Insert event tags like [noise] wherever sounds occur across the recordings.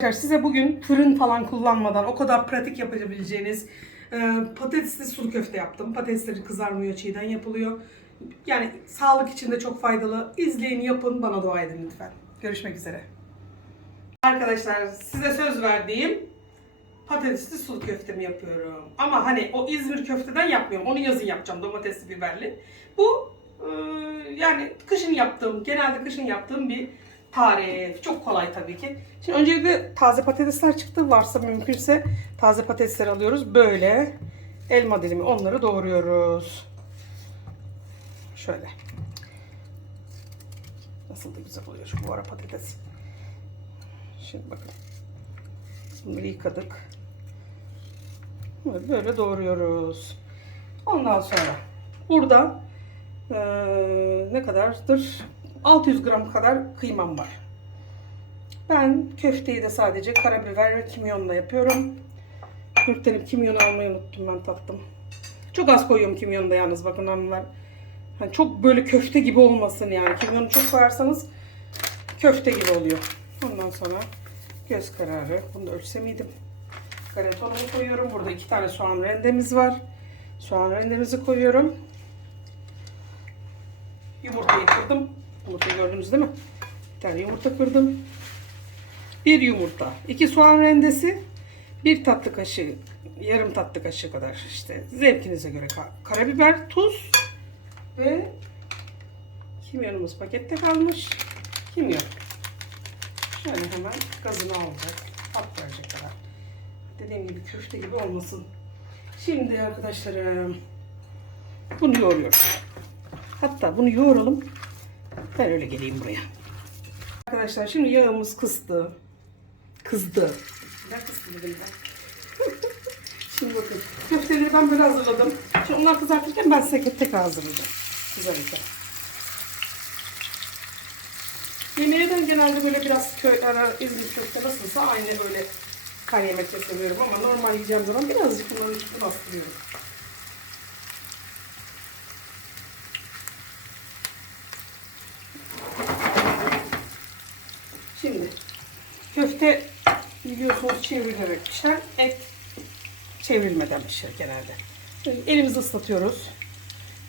Arkadaşlar size bugün fırın falan kullanmadan o kadar pratik yapabileceğiniz e, patatesli sulu köfte yaptım. Patatesleri kızarmıyor, çiğden yapılıyor. Yani sağlık için de çok faydalı. İzleyin, yapın, bana dua edin lütfen. Görüşmek üzere. Arkadaşlar size söz verdiğim patatesli sulu köftemi yapıyorum. Ama hani o İzmir köfteden yapmıyorum. Onu yazın yapacağım domatesli biberli. Bu e, yani kışın yaptığım, genelde kışın yaptığım bir tarif. Çok kolay tabii ki. Şimdi öncelikle taze patatesler çıktı. Varsa mümkünse taze patatesler alıyoruz. Böyle elma dilimi onları doğruyoruz. Şöyle. Nasıl da güzel oluyor şu bu ara patates. Şimdi bakın. Bunları yıkadık. Böyle, doğruyoruz. Ondan sonra burada eee, ne kadardır? 600 gram kadar kıymam var. Ben köfteyi de sadece karabiber ve kimyonla yapıyorum. Nurten'im kimyonu almayı unuttum ben tattım. Çok az koyuyorum kimyonu da yalnız bakın hanımlar. Hani çok böyle köfte gibi olmasın yani. Kimyonu çok koyarsanız köfte gibi oluyor. Ondan sonra göz kararı. Bunu da ölçse miydim? Karatonumu koyuyorum. Burada iki tane soğan rendemiz var. Soğan rendemizi koyuyorum. Yumurtayı kırdım. Yumurtayı gördünüz değil mi? Bir tane yumurta kırdım. Bir yumurta, iki soğan rendesi, bir tatlı kaşığı, yarım tatlı kaşığı kadar işte zevkinize göre ka- karabiber, tuz ve kimyonumuz pakette kalmış. Kimyon. Şöyle hemen gazını alacak. Pat verecek kadar. Dediğim gibi köfte gibi olmasın. Şimdi arkadaşlarım bunu yoğuruyorum. Hatta bunu yoğuralım. Ben öyle geleyim buraya. Arkadaşlar şimdi yağımız kızdı. Kızdı. Ne kızdı dedim şimdi bakın köfteleri ben böyle hazırladım. Şimdi onlar kızartırken ben size tekrar hazırlayacağım. Kızarırken. Yemeğe ben genelde böyle biraz köy ara İzmir köfte nasılsa aynı öyle kan yemekte seviyorum ama normal yiyeceğim zaman birazcık bunların üstüne bastırıyorum. Şimdi köfte biliyorsunuz çevrilerek pişer. Et çevrilmeden pişer genelde. Elimizi ıslatıyoruz.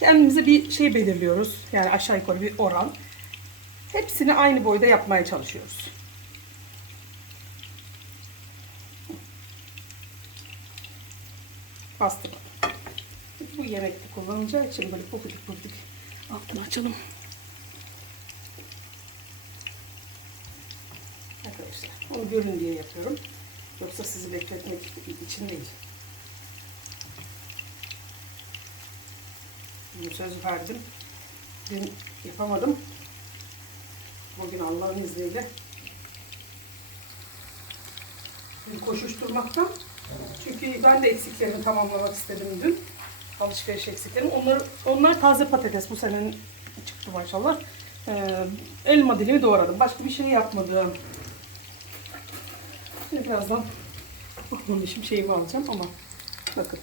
Kendimize bir şey belirliyoruz. Yani aşağı yukarı bir oran. Hepsini aynı boyda yapmaya çalışıyoruz. Bastıralım. Bu yemekte kullanılacağı için böyle pofidik pofidik altını açalım. Arkadaşlar onu görün diye yapıyorum. Yoksa sizi bekletmek için değil. Bugün söz verdim. Dün yapamadım. Bugün Allah'ın izniyle bir koşuşturmaktan. Çünkü ben de eksiklerimi tamamlamak istedim dün. Alışveriş eksiklerim. Onlar, onlar taze patates bu senenin çıktı maşallah. Ee, elma dilimi doğradım. Başka bir şey yapmadım. Şimdi birazdan onun için şeyimi alacağım ama bakın.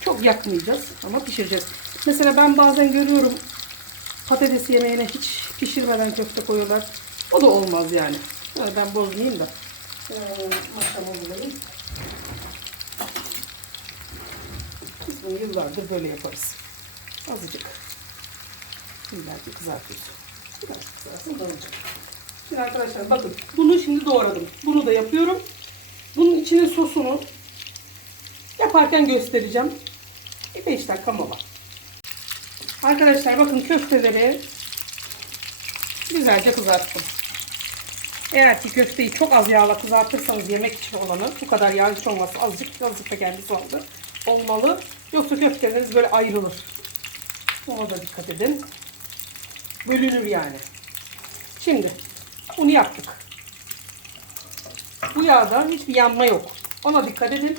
Çok yakmayacağız ama pişireceğiz. Mesela ben bazen görüyorum patates yemeğine hiç pişirmeden köfte koyuyorlar. O da olmaz yani. Ben bozmayayım da. Ee. Biz bunu yıllardır böyle yaparız. Azıcık. Biberci kızartıyoruz. Biraz kızarsın da olacak. Şimdi arkadaşlar bakın bunu şimdi doğradım. Bunu da yapıyorum. Bunun içinin sosunu yaparken göstereceğim. Bir 5 dakika mola. Arkadaşlar bakın köfteleri güzelce kızarttım. Eğer ki köfteyi çok az yağla kızartırsanız yemek için olanı bu kadar yağ hiç olmazsa azıcık azıcık da kendisi oldu. Olmalı. Yoksa köfteleriniz böyle ayrılır. Ona da dikkat edin. Bölünür yani. Şimdi bunu yaptık. Bu yağda hiçbir yanma yok. Ona dikkat edin.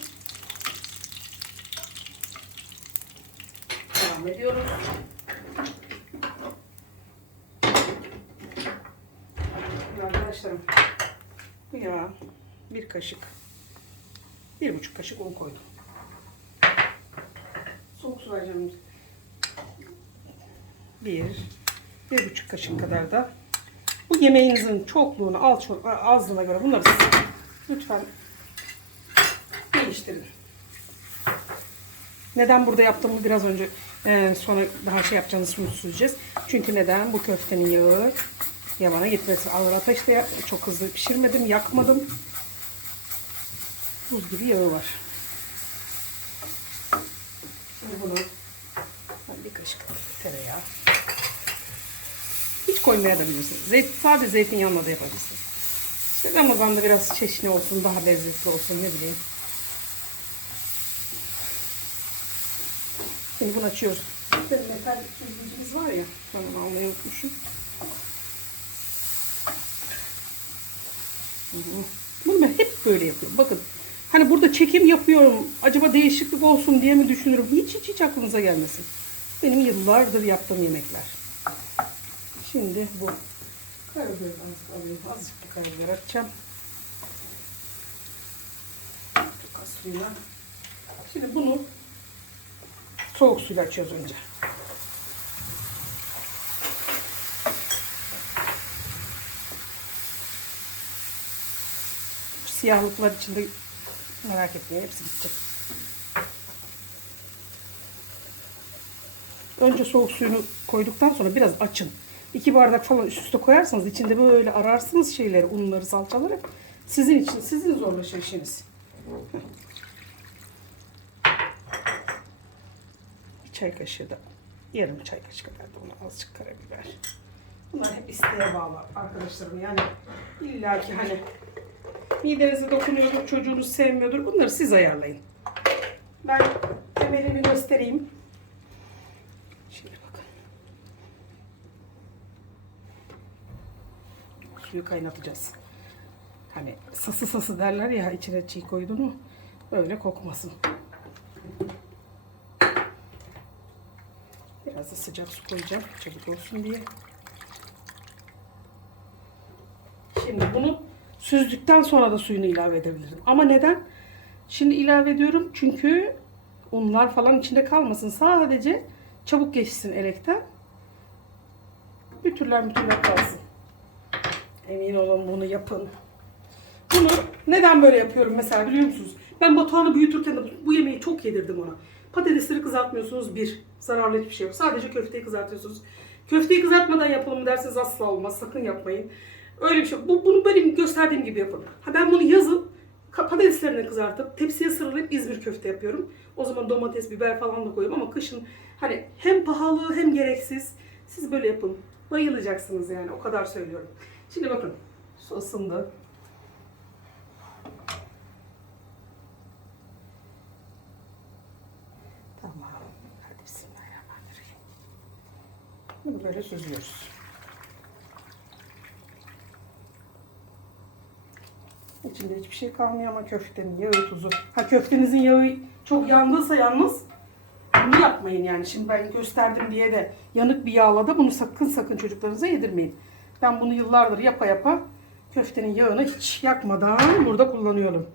Devam ediyoruz. Arkadaşlarım bu yağa bir kaşık bir buçuk kaşık un koydum. Soğuk su vereceğim. Bir, bir buçuk kaşık kadar da Bu yemeğinizin çokluğunu, alço- azlığına göre bunları lütfen değiştirin. Neden burada yaptığımı biraz önce e, sonra daha şey yapacağınız için söyleyeceğiz. Çünkü neden? Bu köftenin yağı yamana gitmesi. Ağır ateşte çok hızlı pişirmedim, yakmadım. Buz gibi yağı var. Şimdi bunu bir kaşık tereyağı. Hiç koymayabilirsiniz. Zeyt, sadece zeytinyağına da yapabilirsiniz. İşte Ramazan'da biraz çeşni olsun, daha lezzetli olsun ne bileyim. Şimdi bunu açıyoruz. De metal süzgecimiz var ya, ben onu almayı unutmuşum. Bunu ben hep böyle yapıyorum. Bakın hani burada çekim yapıyorum. Acaba değişiklik olsun diye mi düşünürüm? Hiç hiç hiç aklınıza gelmesin. Benim yıllardır yaptığım yemekler. Şimdi bu karabiber azıcık alayım. Azıcık bir karabiber atacağım. Çok az. Şimdi bunu soğuk suyla açıyoruz önce. Siyahlıklar içinde merak etmeyin hepsi gidecek. Önce soğuk suyunu koyduktan sonra biraz açın. İki bardak falan üst üste koyarsanız içinde böyle ararsınız şeyleri, unları, salçaları. Sizin için, sizin zorlaşır işiniz. Bir çay kaşığı da, yarım çay kaşığı kadar da ona azıcık karabiber. Bunlar hep isteğe bağlı arkadaşlarım. Yani illa ki hani midenize dokunuyordur, çocuğunuz sevmiyordur. Bunları siz ayarlayın. Ben temelini göstereyim. Şimdi bakın. Suyu kaynatacağız. Hani sası sası derler ya içine çiğ koydun mu öyle kokmasın. Biraz da sıcak su koyacağım çabuk olsun diye. Şimdi bunu süzdükten sonra da suyunu ilave edebilirim. Ama neden? Şimdi ilave ediyorum çünkü unlar falan içinde kalmasın. Sadece çabuk geçsin elekten. Bütürler bütürler kalsın. Emin olun bunu yapın. Bunu neden böyle yapıyorum mesela biliyor musunuz? Ben Batuhan'ı büyütürken de bu yemeği çok yedirdim ona. Patatesleri kızartmıyorsunuz bir. Zararlı hiçbir şey yok. Sadece köfteyi kızartıyorsunuz. Köfteyi kızartmadan yapalım derseniz asla olmaz. Sakın yapmayın. Öyle bir şey. Bu, bunu benim gösterdiğim gibi yapın. Ha ben bunu yazın ka- patateslerini kızartıp tepsiye sıralayıp İzmir köfte yapıyorum. O zaman domates, biber falan da koyuyorum ama kışın hani hem pahalı hem gereksiz. Siz böyle yapın. Bayılacaksınız yani o kadar söylüyorum. Şimdi bakın su ısındı. Tamam. Hadi bismillahirrahmanirrahim. Bunu böyle süzüyoruz. İçinde hiçbir şey kalmıyor ama köftenin yağı, tuzu. Ha köftenizin yağı çok yandıysa yalnız bunu yapmayın yani. Şimdi ben gösterdim diye de yanık bir yağla da bunu sakın sakın çocuklarınıza yedirmeyin. Ben bunu yıllardır yapa yapa köftenin yağını hiç yakmadan burada kullanıyorum.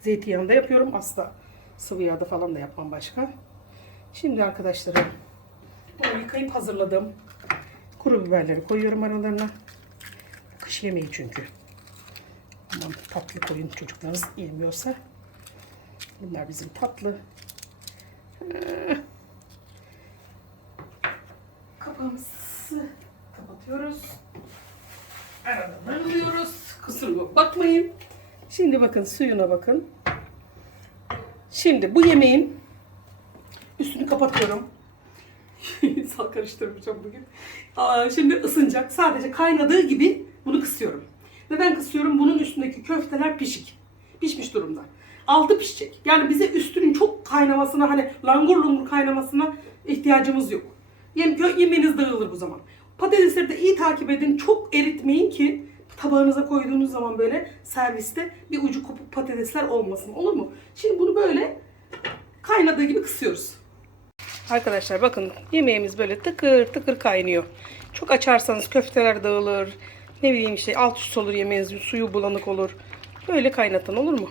Zeytinyağında yapıyorum. Asla sıvı yağda falan da yapmam başka. Şimdi arkadaşlarım bunu yıkayıp hazırladım. Kuru biberleri koyuyorum aralarına. Kış yemeği çünkü. Aman tatlı koyun çocuklarınız yemiyorsa. Bunlar bizim tatlı. Kapağımızı kapatıyoruz. Arada darılıyoruz. Kusuruma bakmayın. Şimdi bakın suyuna bakın. Şimdi bu yemeğin üstünü kapatıyorum. [laughs] Sal karıştırmayacağım bugün. Aa, şimdi ısınacak. Sadece kaynadığı gibi bunu kısıyorum. Neden kısıyorum? Bunun üstündeki köfteler pişik. Pişmiş durumda. Altı pişecek. Yani bize üstünün çok kaynamasına hani langur lungur kaynamasına ihtiyacımız yok. Yem, yemeğiniz dağılır bu zaman. Patatesleri de iyi takip edin. Çok eritmeyin ki tabağınıza koyduğunuz zaman böyle serviste bir ucu kopuk patatesler olmasın. Olur mu? Şimdi bunu böyle kaynadığı gibi kısıyoruz. Arkadaşlar bakın yemeğimiz böyle tıkır tıkır kaynıyor. Çok açarsanız köfteler dağılır. Ne bileyim işte alt üst olur yemeğiniz suyu bulanık olur. Böyle kaynatın olur mu?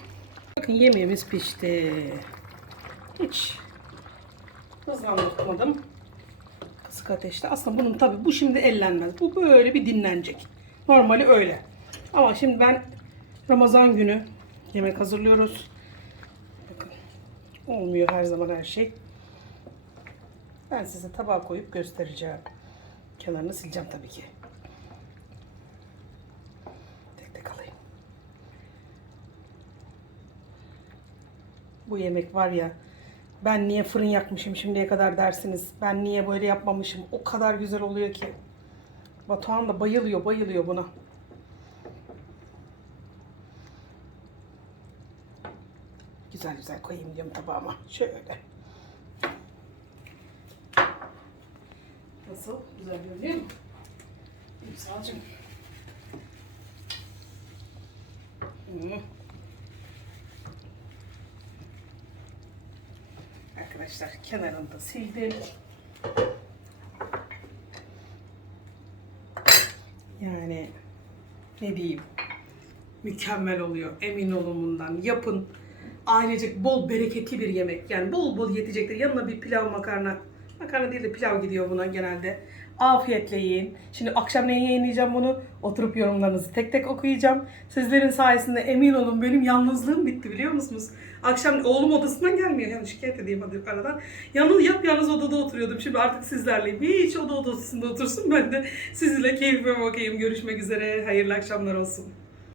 Bakın yemeğimiz pişti. Hiç hızlandırmadım. Kısık ateşte. Aslında bunun tabi bu şimdi ellenmez. Bu böyle bir dinlenecek. Normali öyle. Ama şimdi ben Ramazan günü yemek hazırlıyoruz. Bakın olmuyor her zaman her şey. Ben size tabağa koyup göstereceğim. Kenarını sileceğim tabii ki. Tek tek alayım. Bu yemek var ya ben niye fırın yakmışım şimdiye kadar dersiniz. Ben niye böyle yapmamışım. O kadar güzel oluyor ki. Batuhan da bayılıyor bayılıyor buna. Güzel güzel koyayım diyorum tabağıma. Şöyle. Nasıl? Güzel görünüyor mu? İmsalcığım. Hı. Arkadaşlar kenarını da sildim. Yani ne diyeyim? Mükemmel oluyor. Emin olun bundan. Yapın. Ailecek bol bereketli bir yemek. Yani bol bol yetecektir. Yanına bir pilav makarna. Makarna değil de pilav gidiyor buna genelde. Afiyetle yiyin. Şimdi akşam neye yayınlayacağım bunu? Oturup yorumlarınızı tek tek okuyacağım. Sizlerin sayesinde emin olun benim yalnızlığım bitti biliyor musunuz? Akşam oğlum odasından gelmiyor. Yani şikayet edeyim hadi aradan. Yalnız yap yalnız odada oturuyordum. Şimdi artık sizlerleyim. Hiç oda odasında otursun ben de sizinle keyfime bakayım. Görüşmek üzere. Hayırlı akşamlar olsun.